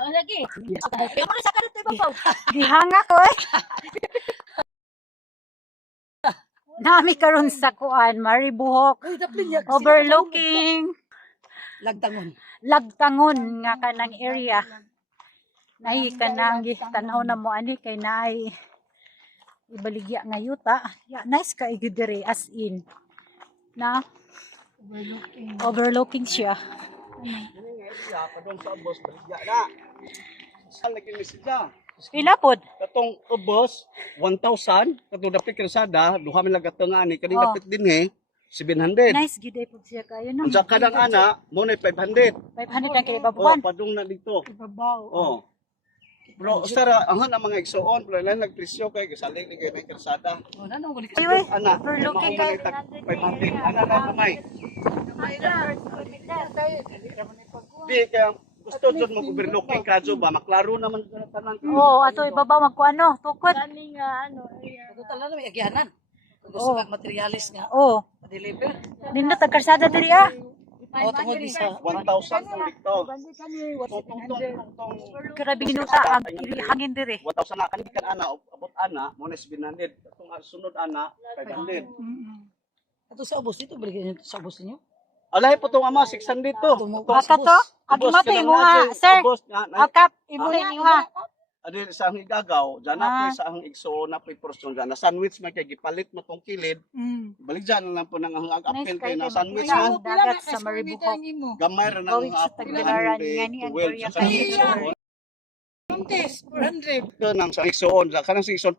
Oh, lagi. Kaya mo sa kanto ibabaw. Gihanga ko eh. Nami karon sa kuan, Maribuhok, overlooking Lagtangon. Lagtangon nga kanang area. Nahi kanang tanaw na mo ani kay naay ibaligya nga yuta. Ya, nice ka igidire as in. Na Overlooking. overlooking siya. Area padong sa ubos baligya na. Sa lagi ni sila. Pila pod? Katong ubos 1,000 katong dapit krasada duha man lang katong ani kani Oh. dapit din eh 700. Nice gid ay pod siya kayo no. Unsa kadang ana mo na 500. 500 ang kay Oh, padung na dito. Ibabaw. Oh. Bro, sara ang ang mga igsuon pero lang nagpresyo kay gisalig ni kay na krasada. Oh, nanong gulik. Wey, Ana, overlooking kay man tag 500 ana na kamay. Di kaya gusto jud mo overlooking kadto ba maklaro naman sa tanan. Oh, ato ibabaw magkuano, tukod. Kani nga ano. Ito talaga may agyanan. Kung Oh. gusto kag materialis nga. Oh, Ma-deliver. nindot ang karsada diri ah. O, tungod ni sa... 1,000 kung dito. Bandi kani. Tong tong tong tong Grabe ginuta ang hangin diri. 1,000 na kanikan ana abot ana mo na 700 atong sunod ana 500. Ito sa ubos dito. Balikin nyo sa ubos ninyo. Alay po tong ama 600 to. Ata to? Agi Ubos mato ka lang imo na, ha, sir. Akap, na inyo ha. Adi sa ang igagaw, dyan na Ah. po sa ang igso na po portion dyan. Na sandwich man kay gipalit mo tong kilid. Balik dyan na lang po nang ang apel kay na sandwich Sa man. dagat sa Maribuhok. Gamay ra nang sa apel nga ni ang Korea sa kanang kayo. igsoon. Contes, 400. Ito nang sa igsoon, kanang sa igsoon